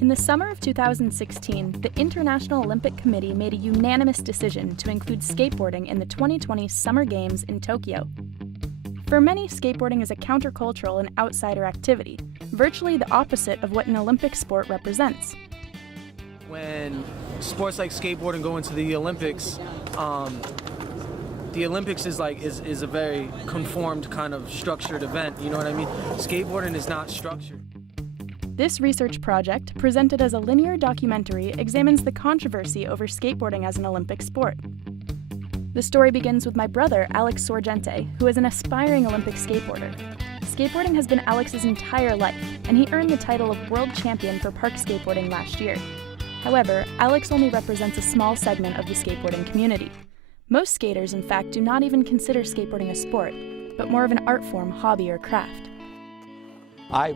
In the summer of 2016, the International Olympic Committee made a unanimous decision to include skateboarding in the 2020 Summer Games in Tokyo. For many, skateboarding is a countercultural and outsider activity, virtually the opposite of what an Olympic sport represents. When sports like skateboarding go into the Olympics is a very conformed kind of structured event, you know what I mean? Skateboarding is not structured. This research project, presented as a linear documentary, examines the controversy over skateboarding as an Olympic sport. The story begins with my brother, Alex Sorgente, who is an aspiring Olympic skateboarder. Skateboarding has been Alex's entire life, and he earned the title of world champion for park skateboarding last year. However, Alex only represents a small segment of the skateboarding community. Most skaters, in fact, do not even consider skateboarding a sport, but more of an art form, hobby, or craft. I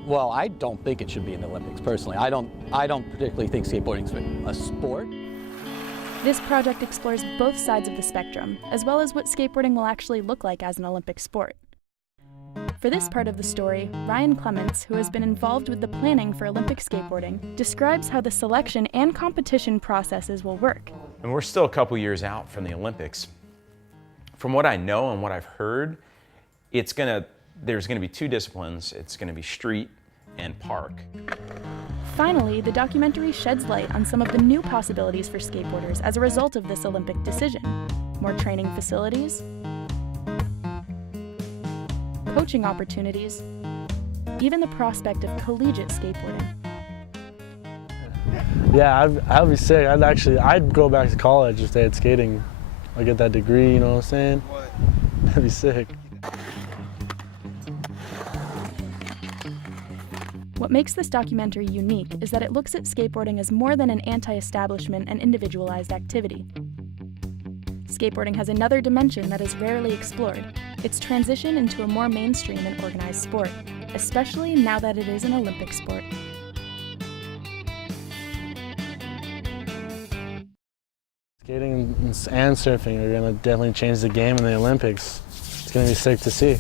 don't think it should be in the Olympics, personally. I don't particularly think skateboarding is a sport. This project explores both sides of the spectrum, as well as what skateboarding will actually look like as an Olympic sport. For this part of the story, Ryan Clements, who has been involved with the planning for Olympic skateboarding, describes how the selection and competition processes will work. And we're still a couple years out from the Olympics. From what I know and what I've heard, there's going to be two disciplines. It's going to be street and park. Finally, the documentary sheds light on some of the new possibilities for skateboarders as a result of this Olympic decision. More training facilities, coaching opportunities, even the prospect of collegiate skateboarding. Yeah, I'd be sick. I'd go back to college if they had skating. I'd get that degree, you know what I'm saying? That'd be sick. What makes this documentary unique is that it looks at skateboarding as more than an anti-establishment and individualized activity. Skateboarding has another dimension that is rarely explored: its transition into a more mainstream and organized sport, especially now that it is an Olympic sport. Skating and surfing are going to definitely change the game in the Olympics. It's going to be sick to see.